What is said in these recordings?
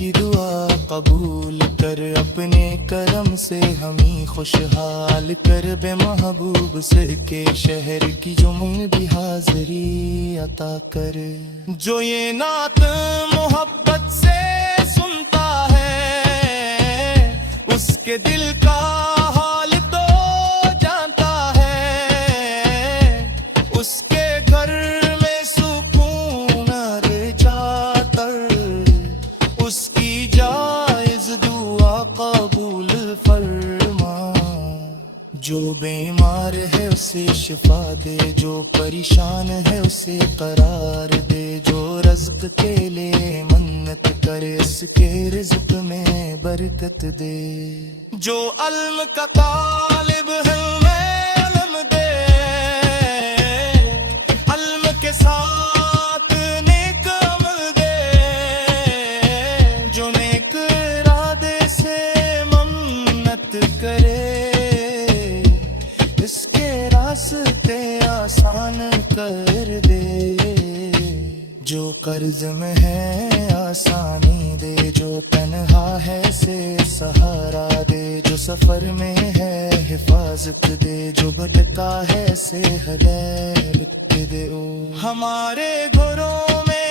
کی دعا قبول کر، اپنے کرم سے ہمیں خوشحال کر، بے محبوب سر کے شہر کی جمع بھی حاضری عطا کر۔ جو یہ نعت محبت سے سنتا ہے، اس کے دل کا حال تو جانتا ہے، اس کے گھر میں سکون رجاتر، اس کی جائز دعا قبول فرما۔ جو بیمار ہے اسے شفا دے، جو پریشان ہے اسے قرار دے، جو رزق کے لیے منت کرے اس کے رزق میں برکت دے۔ جو علم کا طالب ہے انہیں علم دے، علم کے ساتھ نیک عمل دے، جو نیک ارادے سے منت کرے اس کے راستے آسان کر دے۔ جو قرض میں ہے آسانی دے، جو تنہا ہے سے سہارا دے، جو سفر میں ہے حفاظت دے، جو بھٹکا ہے سے ہدایت دے۔ ہمارے گھروں میں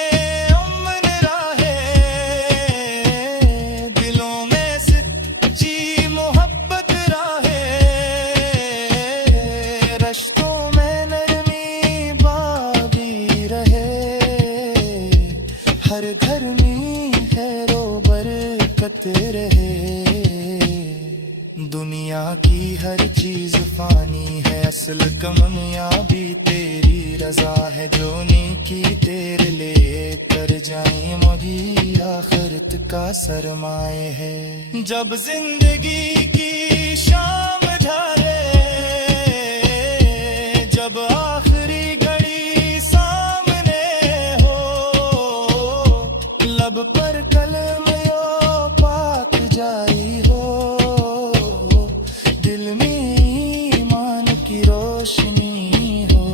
امن رہے، دلوں میں سچی محبت رہے، رشتوں میں نرمی باقی رہے، ہر گھر میں خیر و برکت رہے۔ دنیا کی ہر چیز فانی ہے، اصل کامیابی تیری رضا ہے، جو نیکی تیرے لے کر جائیں وہی آخرت کا سرمایہ ہے۔ جب زندگی کی شام ڈھالے، جب آخری گھڑی سامنے ہو، لب پر کلمہ پاک جاری ہو، دل میں ایمان کی روشنی ہو،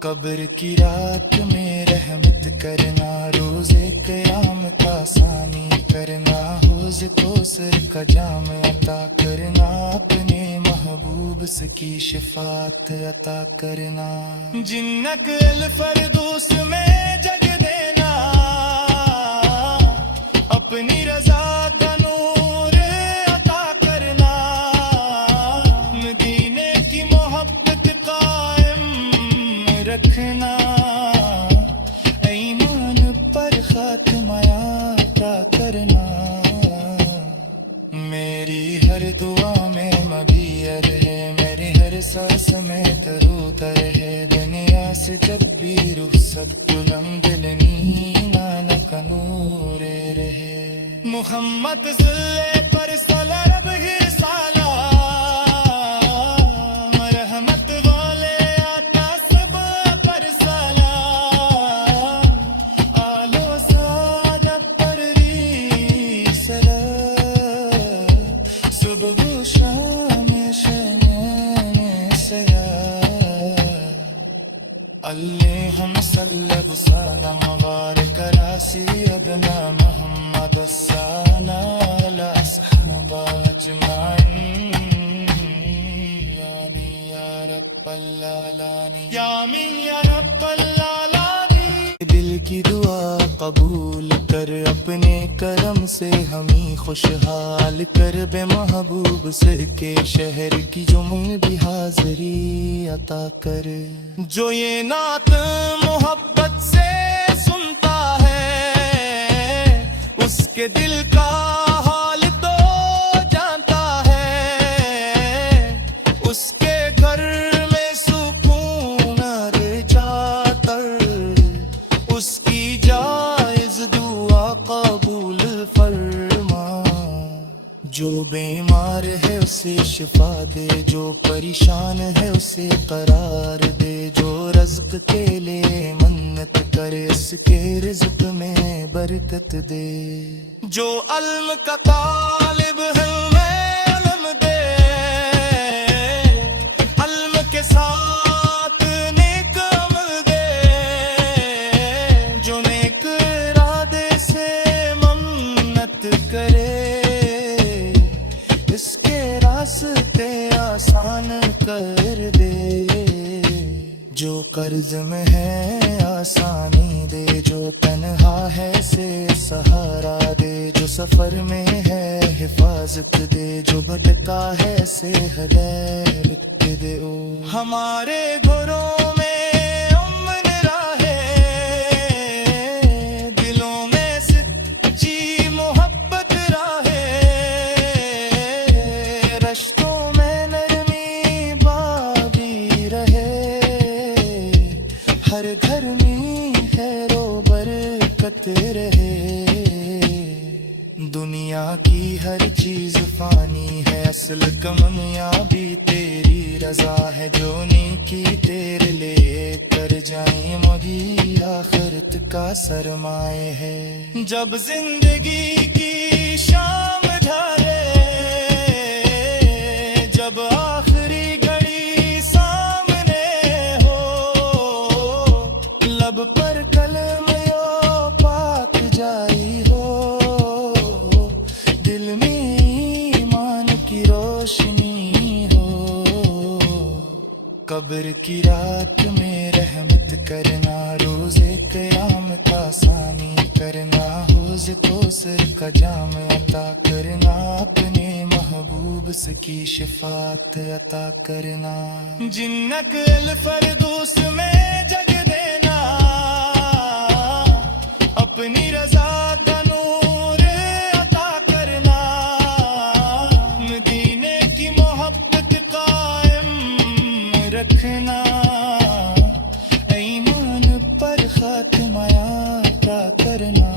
قبر کی رات میں رحمت کرنا، روز قیامت آسانی کرنا، حوض کوثر کا جام عطا کرنا، اپنے محبوب سے کی شفاعت عطا کرنا، جنت الفردوس میں جگ دینا، اپنی رضا کا نور عطا کرنا، مدینے کی محبت قائم رکھنا، ایمان پر خاتمہ عطا کرنا۔ میری ہر دعا میں مبیت ہے، میری ہر سانس میں تروتر ہے، دنیا سے جب بھی رخصت کنم دل ایمان کا نور رہے۔ محمد صلی پر صلی رب ہی سالہ، مرحمت والے آتا سب پر سلام، آل و سعادت پر بھی سلام، صبح و شام شنان سیاہ، اللہم صلی وسلم وبارک علی سیدنا محمد السانا علی اصحابہ اجمعین، آمین یا رب العالمین، یا آمین یا رب العالمین۔ دل کی دعا قبول کر، اپنے کرم سے ہمیں خوشحال کر، بے محبوب سر کے شہر کی جمع بھی حاضری عطا کر۔ جو یہ نعت محبت سے سنتا ہے، اس کے دل کا حال تو جانتا ہے، اس کے گھر میں سکون رجاتر، اس کی جائز دعا قبول فرما۔ جو بیمار ہے اسے شفا دے، جو پریشان ہے اسے قرار دے، جو رزق کے لیے منت کرے اس کے رزق میں برکت دے۔ جو علم کا طالب ہے انہیں علم دے، علم کے ساتھ نیک عمل دے، جو نیک ارادے سے جو قرض میں ہے آسانی دے، جو تنہا ہے سے سہارا دے، جو سفر میں ہے حفاظت دے، جو بھٹکا ہے سے ہدایت دے۔ او ہمارے گھروں میں امن راہے، دلوں میں سچی محبت راہے، رشتوں میں نرمی باقی رہے، ہر گھر میں خیر و برکت رہے۔ دنیا کی ہر چیز فانی ہے، اصل کامیابی تیری رضا ہے، جو نیکی تیرے لے کر جائیں وہی آخرت کا سرمایہ ہے۔ جب زندگی کی شام ڈھلے، جب آخری گھڑی سامنے ہو، لب پر کلم یو پاک جاری ہو، دل میں ایمان کی روشنی ہو، قبر کی رات میں رحمت کرنا، روز قیامت آسانی کرنا، حوض کوثر کا جام عطا کرنا، اپنے محبوب سے کی شفاعت عطا کرنا، جنت الفردوس میں جگ دینا، اپنی رضا کا نور عطا کرنا، مدینے کی محبت قائم رکھنا، ایمان پر خاتمہ عطا کرنا،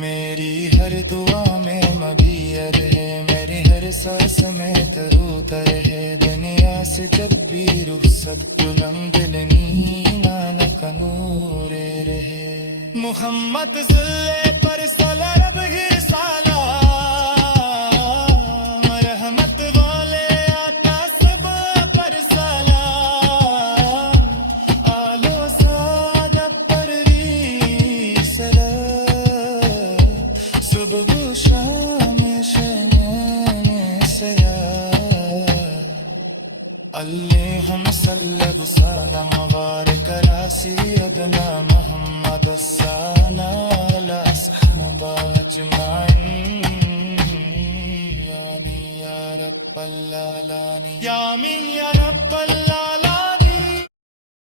میری ہر دعا میں مبیت ہے، میرے ہر سانس میں تروتر ہے، دنیا سے جب بھی رخصت کنم دل نینا کا نور رہے، محمد صلی پر صلی رب ہی سالہ، مرحمت والے آتا سب پر سالہ، آلو سادہ پر بھی سلام، صبح و شام شنین سیاہ، اللہم صلی وسلم وبارک علی سیدنا محمد السلام علی اصحاب اجمعین، یا رب العالمین، یا من یا